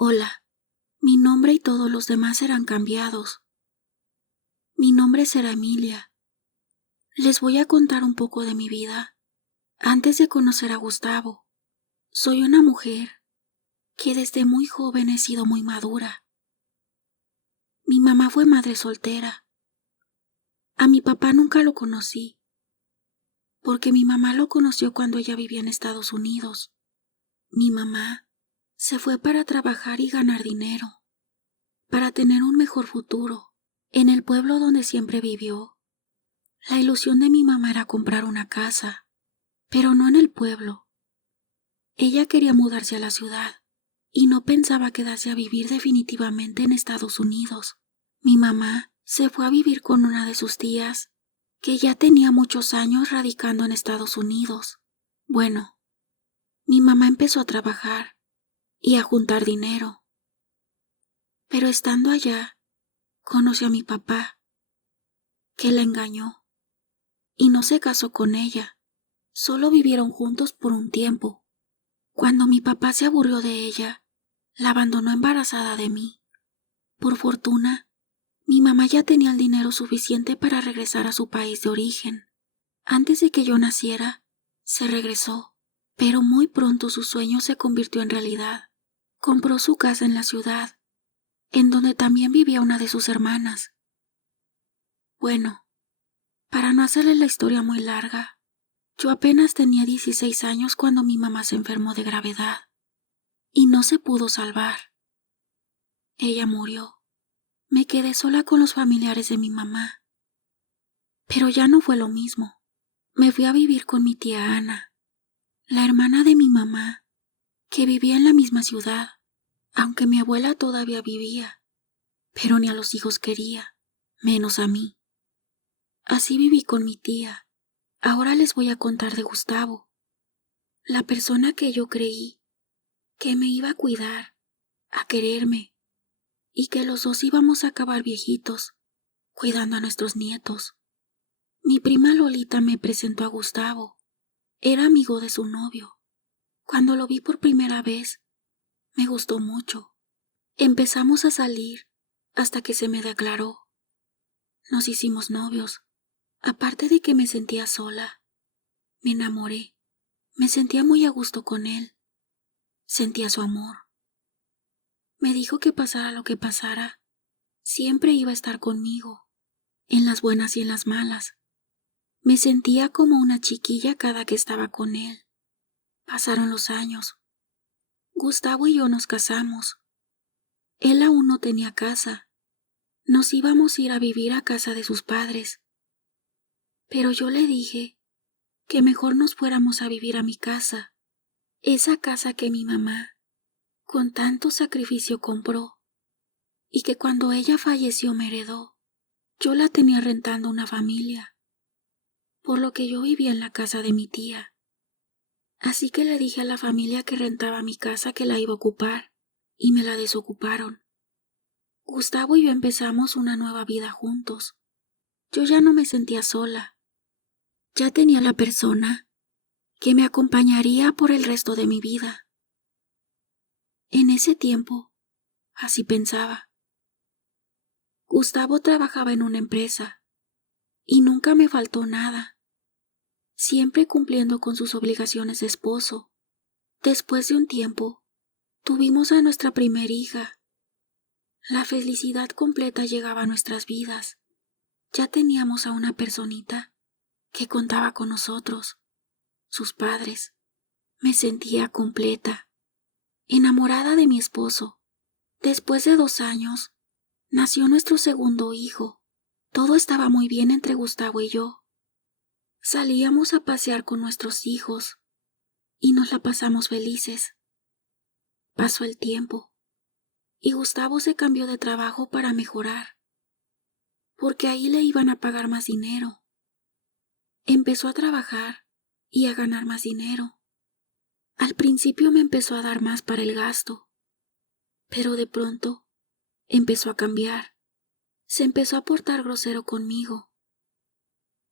Hola, mi nombre y todos los demás serán cambiados. Mi nombre será Emilia. Les voy a contar un poco de mi vida. Antes de conocer a Gustavo, soy una mujer que desde muy joven he sido muy madura. Mi mamá fue madre soltera. A mi papá nunca lo conocí, porque mi mamá lo conoció cuando ella vivía en Estados Unidos. Mi mamá se fue para trabajar y ganar dinero, para tener un mejor futuro, en el pueblo donde siempre vivió. La ilusión de mi mamá era comprar una casa, pero no en el pueblo. Ella quería mudarse a la ciudad y no pensaba quedarse a vivir definitivamente en Estados Unidos. Mi mamá se fue a vivir con una de sus tías, que ya tenía muchos años radicando en Estados Unidos. Bueno, mi mamá empezó a trabajar y a juntar dinero. Pero estando allá, conoció a mi papá, que la engañó y no se casó con ella. Solo vivieron juntos por un tiempo. Cuando mi papá se aburrió de ella, la abandonó embarazada de mí. Por fortuna, mi mamá ya tenía el dinero suficiente para regresar a su país de origen. Antes de que yo naciera, se regresó, pero muy pronto su sueño se convirtió en realidad. Compró su casa en la ciudad, en donde también vivía una de sus hermanas. Bueno, para no hacerle la historia muy larga, yo apenas tenía 16 años cuando mi mamá se enfermó de gravedad y no se pudo salvar. Ella murió. Me quedé sola con los familiares de mi mamá. Pero ya no fue lo mismo. Me fui a vivir con mi tía Ana, la hermana de mi mamá, que vivía en la misma ciudad, aunque mi abuela todavía vivía, pero ni a los hijos quería, menos a mí. Así viví con mi tía. Ahora les voy a contar de Gustavo, la persona que yo creí que me iba a cuidar, a quererme, y que los dos íbamos a acabar viejitos, cuidando a nuestros nietos. Mi prima Lolita me presentó a Gustavo. Era amigo de su novio. Cuando lo vi por primera vez, me gustó mucho. Empezamos a salir hasta que se me declaró. Nos hicimos novios. Aparte de que me sentía sola, me enamoré. Me sentía muy a gusto con él. Sentía su amor. Me dijo que pasara lo que pasara, siempre iba a estar conmigo, en las buenas y en las malas. Me sentía como una chiquilla cada que estaba con él. Pasaron los años. Gustavo y yo nos casamos. Él aún no tenía casa. Nos íbamos a ir a vivir a casa de sus padres. Pero yo le dije que mejor nos fuéramos a vivir a mi casa, esa casa que mi mamá, con tanto sacrificio, compró, y que cuando ella falleció me heredó. Yo la tenía rentando una familia, por lo que yo vivía en la casa de mi tía. Así que le dije a la familia que rentaba mi casa que la iba a ocupar, y me la desocuparon. Gustavo y yo empezamos una nueva vida juntos. Yo ya no me sentía sola. Ya tenía la persona que me acompañaría por el resto de mi vida. En ese tiempo, así pensaba. Gustavo trabajaba en una empresa y nunca me faltó nada, siempre cumpliendo con sus obligaciones de esposo. Después de un tiempo, tuvimos a nuestra primer hija. La felicidad completa llegaba a nuestras vidas. Ya teníamos a una personita que contaba con nosotros, sus padres. Me sentía completa, enamorada de mi esposo. Después de 2 años, nació nuestro segundo hijo. Todo estaba muy bien entre Gustavo y yo. Salíamos a pasear con nuestros hijos y nos la pasamos felices. Pasó el tiempo y Gustavo se cambió de trabajo para mejorar, porque ahí le iban a pagar más dinero. Empezó a trabajar y a ganar más dinero. Al principio me empezó a dar más para el gasto, pero de pronto empezó a cambiar. Se empezó a portar grosero conmigo.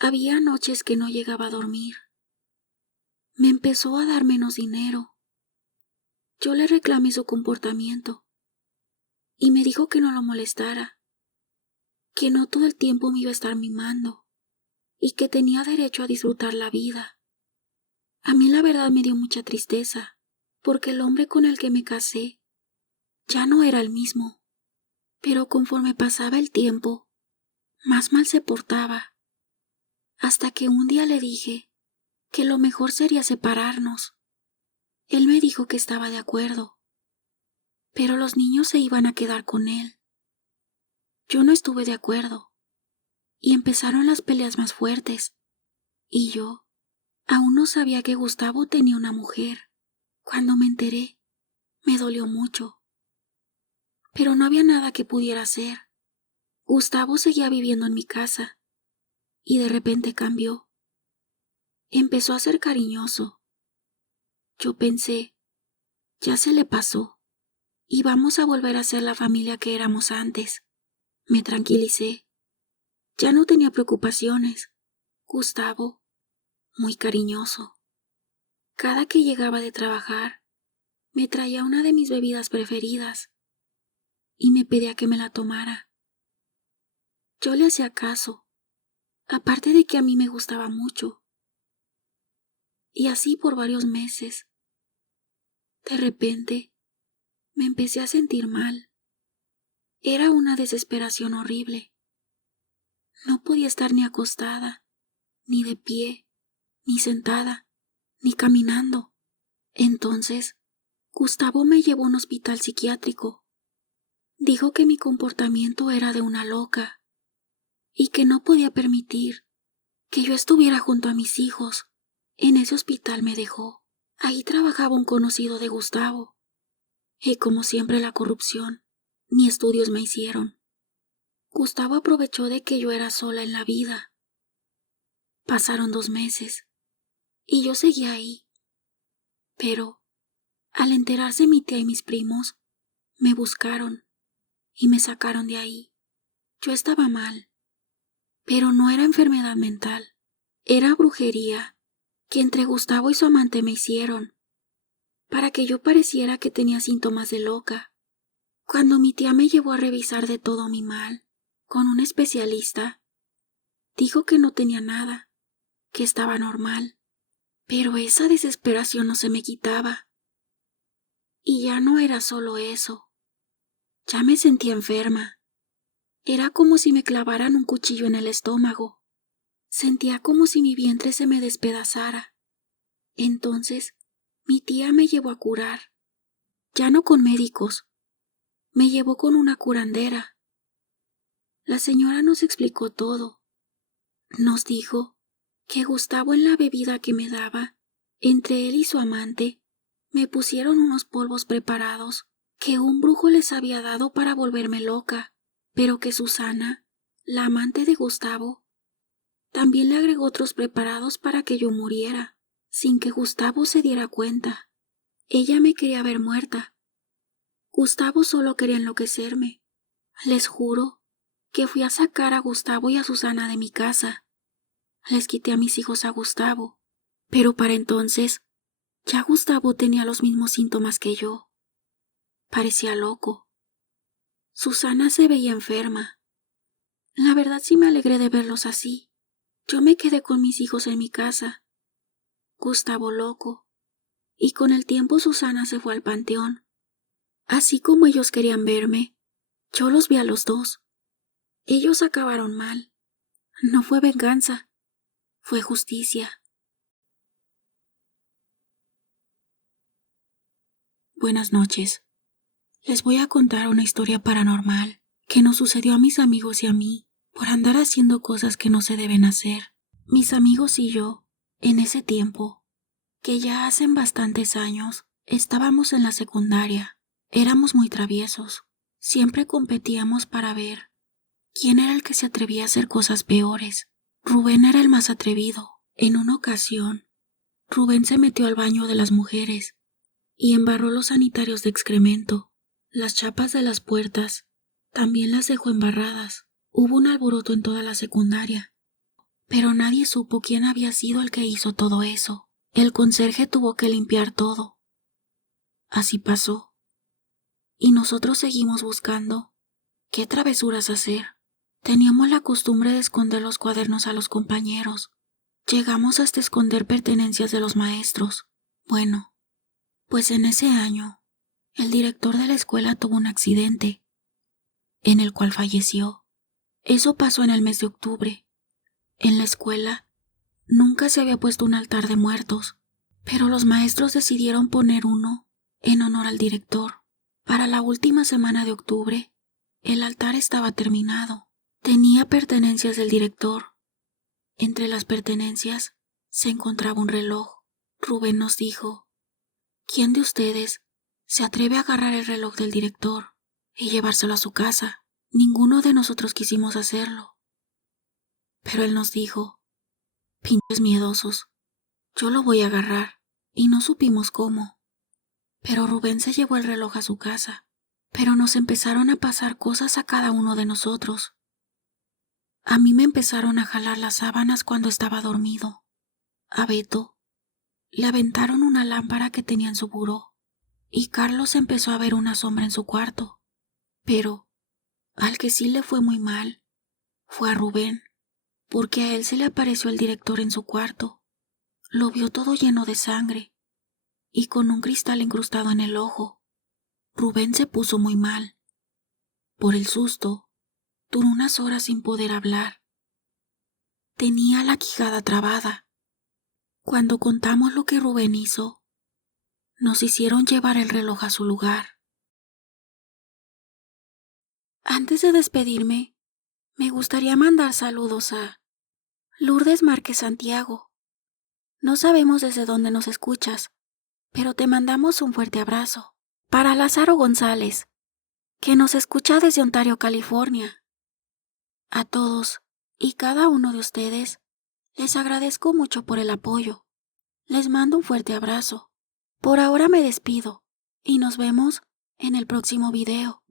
Había noches que no llegaba a dormir. Me empezó a dar menos dinero. Yo le reclamé su comportamiento y me dijo que no lo molestara, que no todo el tiempo me iba a estar mimando y que tenía derecho a disfrutar la vida. A mí la verdad me dio mucha tristeza, porque el hombre con el que me casé ya no era el mismo, pero conforme pasaba el tiempo, más mal se portaba, hasta que un día le dije que lo mejor sería separarnos. Él me dijo que estaba de acuerdo, pero los niños se iban a quedar con él. Yo no estuve de acuerdo, y empezaron las peleas más fuertes, y yo aún no sabía que Gustavo tenía una mujer. Cuando me enteré, me dolió mucho, pero no había nada que pudiera hacer. Gustavo seguía viviendo en mi casa, y de repente cambió. Empezó a ser cariñoso. Yo pensé, ya se le pasó, y vamos a volver a ser la familia que éramos antes. Me tranquilicé. Ya no tenía preocupaciones. Gustavo, muy cariñoso. Cada que llegaba de trabajar, me traía una de mis bebidas preferidas y me pedía que me la tomara. Yo le hacía caso, aparte de que a mí me gustaba mucho. Y así por varios meses. De repente, me empecé a sentir mal. Era una desesperación horrible. No podía estar ni acostada, ni de pie, ni sentada, ni caminando. Entonces, Gustavo me llevó a un hospital psiquiátrico. Dijo que mi comportamiento era de una loca y que no podía permitir que yo estuviera junto a mis hijos. En ese hospital me dejó. Ahí trabajaba un conocido de Gustavo. Y como siempre la corrupción, ni estudios me hicieron. Gustavo aprovechó de que yo era sola en la vida. Pasaron 2 meses y yo seguía ahí. Pero, al enterarse mi tía y mis primos, me buscaron y me sacaron de ahí. Yo estaba mal, pero no era enfermedad mental. Era brujería que entre Gustavo y su amante me hicieron, para que yo pareciera que tenía síntomas de loca. Cuando mi tía me llevó a revisar de todo mi mal, con un especialista, dijo que no tenía nada, que estaba normal, pero esa desesperación no se me quitaba. Y ya no era solo eso, ya me sentía enferma. Era como si me clavaran un cuchillo en el estómago. Sentía como si mi vientre se me despedazara. Entonces, mi tía me llevó a curar, ya no con médicos, me llevó con una curandera. La señora nos explicó todo. Nos dijo que Gustavo en la bebida que me daba, entre él y su amante, me pusieron unos polvos preparados que un brujo les había dado para volverme loca, pero que Susana, la amante de Gustavo, también le agregó otros preparados para que yo muriera, sin que Gustavo se diera cuenta. Ella me quería ver muerta. Gustavo solo quería enloquecerme. Les juro que fui a sacar a Gustavo y a Susana de mi casa. Les quité a mis hijos a Gustavo, pero para entonces ya Gustavo tenía los mismos síntomas que yo. Parecía loco. Susana se veía enferma. La verdad sí me alegré de verlos así. Yo me quedé con mis hijos en mi casa. Gustavo loco. Y con el tiempo Susana se fue al panteón. Así como ellos querían verme, yo los vi a los dos. Ellos acabaron mal. No fue venganza, fue justicia. Buenas noches. Les voy a contar una historia paranormal que nos sucedió a mis amigos y a mí por andar haciendo cosas que no se deben hacer. Mis amigos y yo, en ese tiempo, que ya hacen bastantes años, estábamos en la secundaria. Éramos muy traviesos. Siempre competíamos para ver quién era el que se atrevía a hacer cosas peores. Rubén era el más atrevido. En una ocasión, Rubén se metió al baño de las mujeres y embarró los sanitarios de excremento. Las chapas de las puertas también las dejó embarradas. Hubo un alboroto en toda la secundaria, pero nadie supo quién había sido el que hizo todo eso. El conserje tuvo que limpiar todo. Así pasó. y nosotros seguimos buscando qué travesuras hacer. Teníamos la costumbre de esconder los cuadernos a los compañeros. Llegamos hasta esconder pertenencias de los maestros. Bueno, pues en ese año, el director de la escuela tuvo un accidente, en el cual falleció. Eso pasó en el mes de octubre. En la escuela nunca se había puesto un altar de muertos, pero los maestros decidieron poner uno en honor al director. Para la última semana de octubre, el altar estaba terminado. Tenía pertenencias del director. Entre las pertenencias se encontraba un reloj. Rubén nos dijo: ¿quién de ustedes se atreve a agarrar el reloj del director y llevárselo a su casa? Ninguno de nosotros quisimos hacerlo. Pero él nos dijo: pinches miedosos, yo lo voy a agarrar. Y no supimos cómo. Pero Rubén se llevó el reloj a su casa. Pero nos empezaron a pasar cosas a cada uno de nosotros. A mí me empezaron a jalar las sábanas cuando estaba dormido. A Beto le aventaron una lámpara que tenía en su buró. Y Carlos empezó a ver una sombra en su cuarto. Pero al que sí le fue muy mal fue a Rubén, porque a él se le apareció el director en su cuarto. Lo vio todo lleno de sangre y con un cristal incrustado en el ojo. Rubén se puso muy mal. Por el susto, duró unas horas sin poder hablar. Tenía la quijada trabada. Cuando contamos lo que Rubén hizo, nos hicieron llevar el reloj a su lugar. Antes de despedirme, me gustaría mandar saludos a Lourdes Márquez Santiago. No sabemos desde dónde nos escuchas, pero te mandamos un fuerte abrazo. Para Lázaro González, que nos escucha desde Ontario, California. A todos y cada uno de ustedes, les agradezco mucho por el apoyo. Les mando un fuerte abrazo. Por ahora me despido y nos vemos en el próximo video.